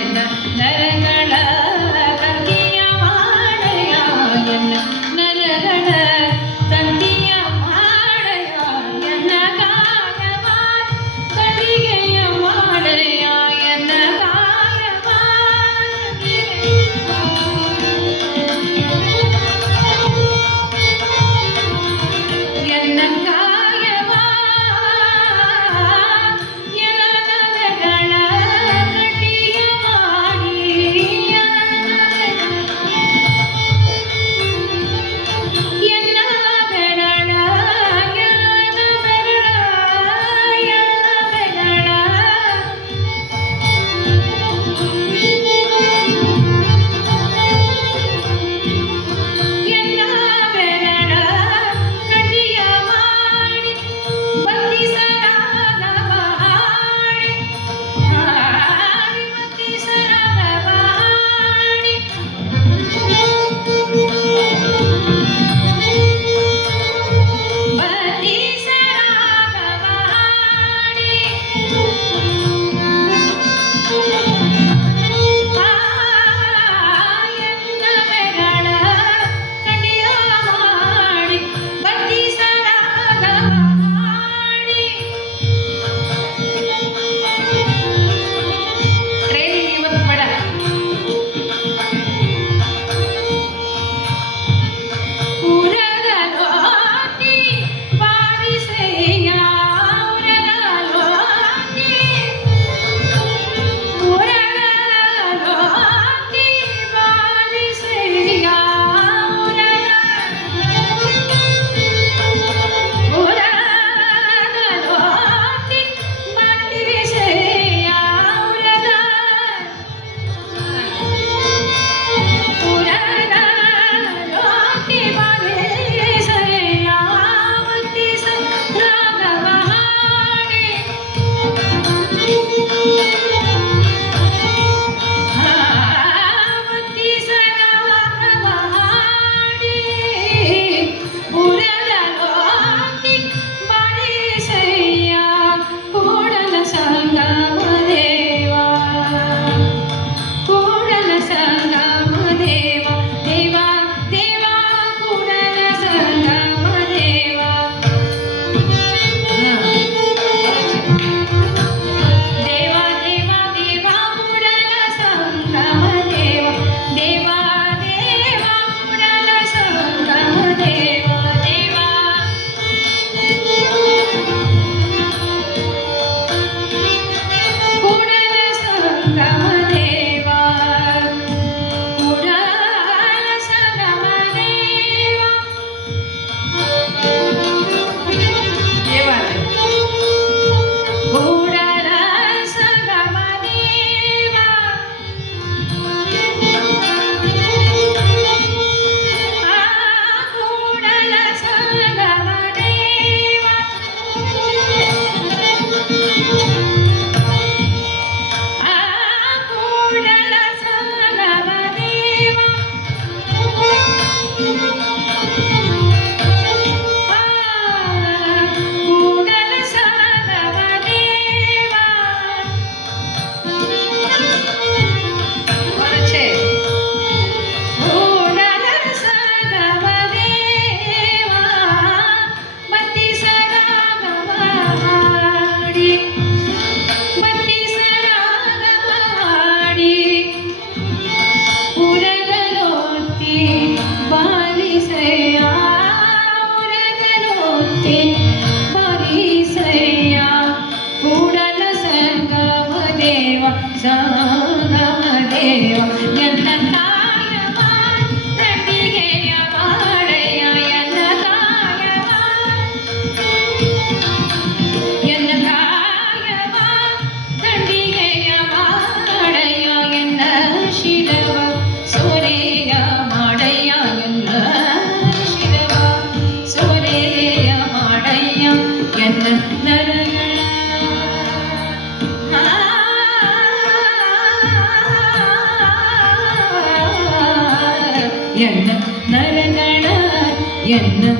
ചന്ദ്രങ്ങളാ என்ன